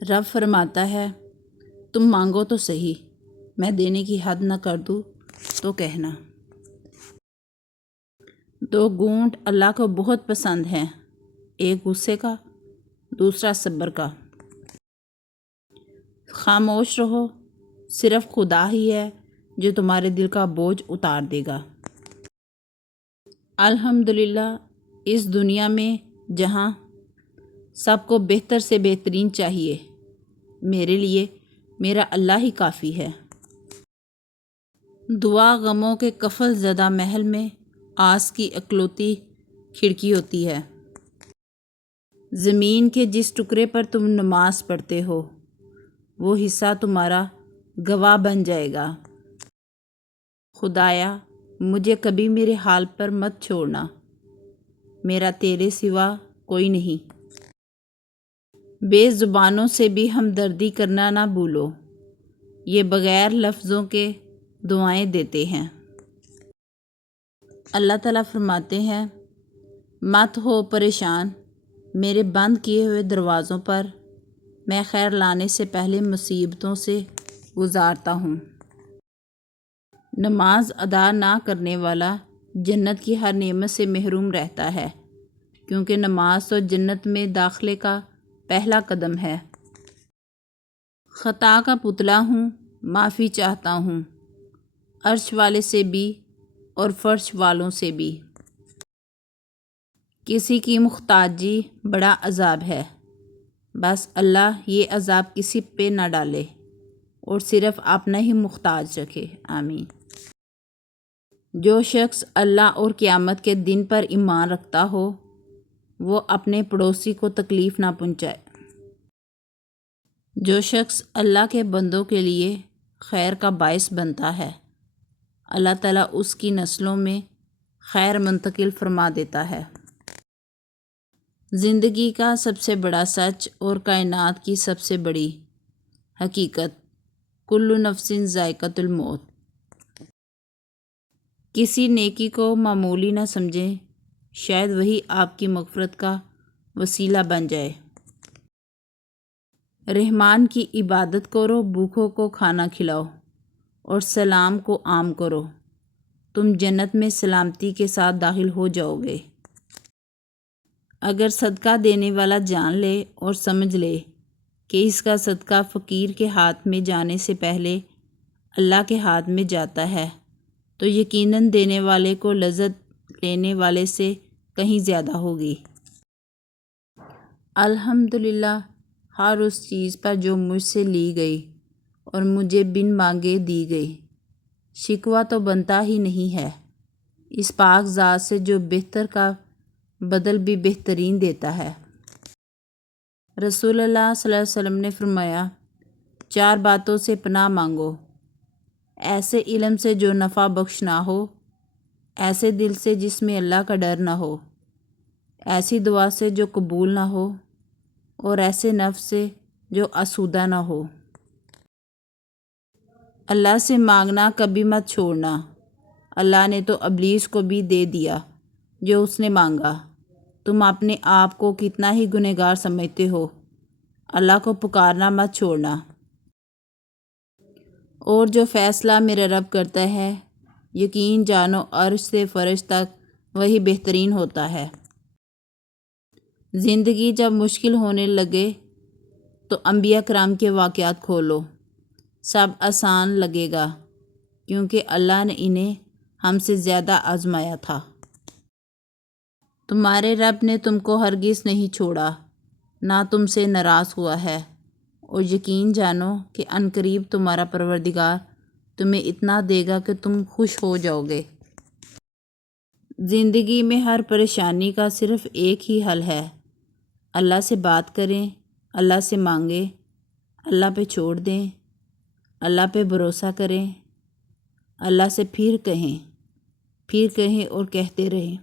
رب فرماتا ہے تم مانگو تو صحیح، میں دینے کی حد نہ کر دوں تو کہنا۔ 2 گھونٹ اللہ کو بہت پسند ہیں، ایک غصے کا، دوسرا صبر کا۔ خاموش رہو، صرف خدا ہی ہے جو تمہارے دل کا بوجھ اتار دے گا۔ الحمدللہ، اس دنیا میں جہاں سب کو بہتر سے بہترین چاہیے، میرے لیے میرا اللہ ہی کافی ہے۔ دعا غموں کے قفل زدہ محل میں آس کی اکلوتی کھڑکی ہوتی ہے۔ زمین کے جس ٹکڑے پر تم نماز پڑھتے ہو وہ حصہ تمہارا گواہ بن جائے گا۔ خدایا مجھے کبھی میرے حال پر مت چھوڑنا، میرا تیرے سوا کوئی نہیں۔ بے زبانوں سے بھی ہمدردی کرنا نہ بھولو، یہ بغیر لفظوں کے دعائیں دیتے ہیں۔ اللہ تعالیٰ فرماتے ہیں مت ہو پریشان، میرے بند کیے ہوئے دروازوں پر میں خیر لانے سے پہلے مصیبتوں سے گزارتا ہوں۔ نماز ادا نہ کرنے والا جنت کی ہر نعمت سے محروم رہتا ہے، کیونکہ نماز تو جنت میں داخلے کا پہلا قدم ہے۔ خطا کا پتلا ہوں، معافی چاہتا ہوں، عرش والے سے بھی اور فرش والوں سے بھی۔ کسی کی محتاجی بڑا عذاب ہے، بس اللہ یہ عذاب کسی پہ نہ ڈالے اور صرف اپنا ہی محتاج رکھے، آمین۔ جو شخص اللہ اور قیامت کے دن پر ایمان رکھتا ہو وہ اپنے پڑوسی کو تکلیف نہ پہنچائے۔ جو شخص اللہ کے بندوں کے لیے خیر کا باعث بنتا ہے، اللہ تعالیٰ اس کی نسلوں میں خیر منتقل فرما دیتا ہے۔ زندگی کا سب سے بڑا سچ اور کائنات کی سب سے بڑی حقیقت، کل نفس ذائقۃ الموت۔ کسی نیکی کو معمولی نہ سمجھیں، شاید وہی آپ کی مغفرت کا وسیلہ بن جائے۔ رحمان کی عبادت کرو، بھوکوں کو کھانا کھلاؤ اور سلام کو عام کرو، تم جنت میں سلامتی کے ساتھ داخل ہو جاؤ گے۔ اگر صدقہ دینے والا جان لے اور سمجھ لے کہ اس کا صدقہ فقیر کے ہاتھ میں جانے سے پہلے اللہ کے ہاتھ میں جاتا ہے تو یقیناً دینے والے کو لذت لینے والے سے کہیں زیادہ ہوگی۔ الحمدللہ، ہر اس چیز پر جو مجھ سے لی گئی اور مجھے بن مانگے دی گئی، شکوہ تو بنتا ہی نہیں ہے اس پاک ذات سے جو بہتر کا بدل بھی بہترین دیتا ہے۔ رسول اللہ صلی اللہ علیہ وسلم نے فرمایا 4 باتوں سے پناہ مانگو، ایسے علم سے جو نفع بخش نہ ہو، ایسے دل سے جس میں اللہ کا ڈر نہ ہو، ایسی دعا سے جو قبول نہ ہو، اور ایسے نفس سے جو آسودہ نہ ہو۔ اللہ سے مانگنا کبھی مت چھوڑنا، اللہ نے تو ابلیس کو بھی دے دیا جو اس نے مانگا۔ تم اپنے آپ کو کتنا ہی گنہگار سمجھتے ہو، اللہ کو پکارنا مت چھوڑنا۔ اور جو فیصلہ میرا رب کرتا ہے، یقین جانو عرش سے فرش تک وہی بہترین ہوتا ہے۔ زندگی جب مشکل ہونے لگے تو انبیاء کرام کے واقعات کھولو، سب آسان لگے گا، کیونکہ اللہ نے انہیں ہم سے زیادہ آزمایا تھا۔ تمہارے رب نے تم کو ہرگز نہیں چھوڑا، نہ تم سے ناراض ہوا ہے، اور یقین جانو کہ عنقریب تمہارا پروردگار تمہیں اتنا دے گا کہ تم خوش ہو جاؤ گے۔ زندگی میں ہر پریشانی کا صرف ایک ہی حل ہے، اللہ سے بات کریں، اللہ سے مانگیں، اللہ پہ چھوڑ دیں، اللہ پہ بھروسہ کریں، اللہ سے پھر کہیں اور کہتے رہیں۔